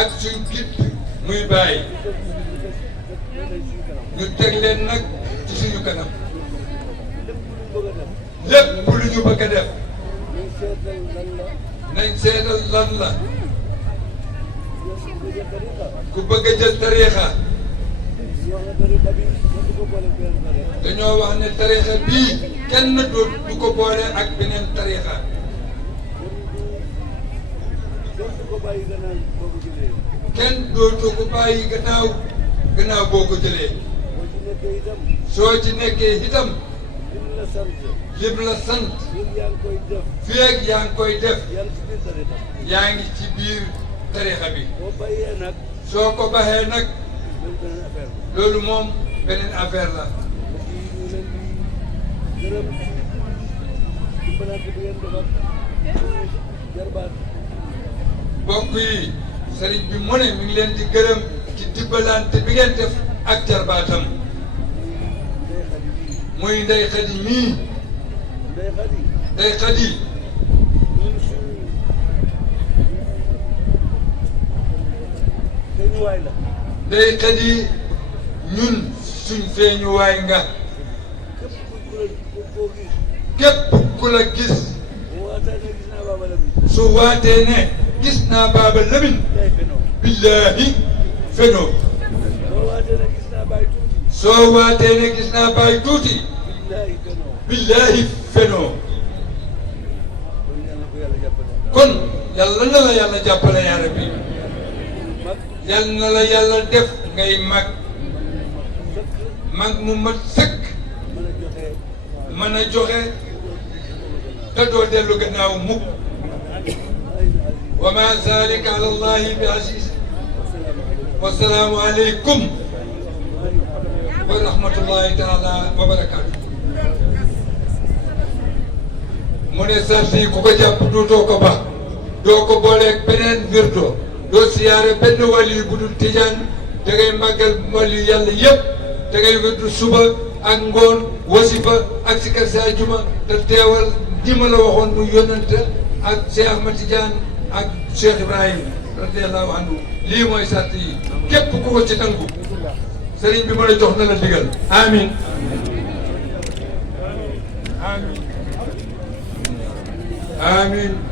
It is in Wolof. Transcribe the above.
ak suñ gitt muy bàyyi ñu teg leen nag ci suñu kanam lépp lu ñu bëgg a def nañ seetal lan la ku bëgg a jël tariixa dañoo wax ne tariixa bii kenn du ko boole ak beneen tariixa kenn dootu ko bàyyi gannaaw boo ko jëlee soo ci nekkee itam lim la sant fii ak yaa ngi koy def yaa ngi ci biir tariixa bi soo ko baxee nag loolu moom beneen affaire la mbokk yi sëriñ bi mu ne mi ngi leen di gërëm ci dimbalante bi ngeen def ak jarbaatam muy Ndey Xadi mii Ndey Xadi Ndey Xadi ñun suñ feeñuwaay nga képp ku la gis su waatee ne gis naa Baaba Lamin billaahi fenoo soo waatee ne gis naa Baay Tuuti billaahi fenoo kon yàlla na la yàlla jàppale yaa rabbi yàlla na la yàlla def ngay mag mu mat sëkk mën a joxe te doo dellu gannaaw mukk wa ma zalika ala allahi bi aziz wa salaamu aleykum wa rahmatullahi taala wa barakaatu. mu ne sart yi ku ko jàpp duutoo ko ba doo ko booleeg beneen wirdo doo siyaare benn wali bu dul tijaan da ngay màggal wali yàlla yëpp da ngay wirdu suba ak ngoon wasifa ak sikar si àjjuma te teewal ñi ma la waxoon muy yónnante ak Cheikh Ahmad Tidiane ak Cheikh Ibrahim radiyallahu anhu lii mooy sart yi képp ku ko ci nangu sëriñ bi ma la jox na la digal amin amin amin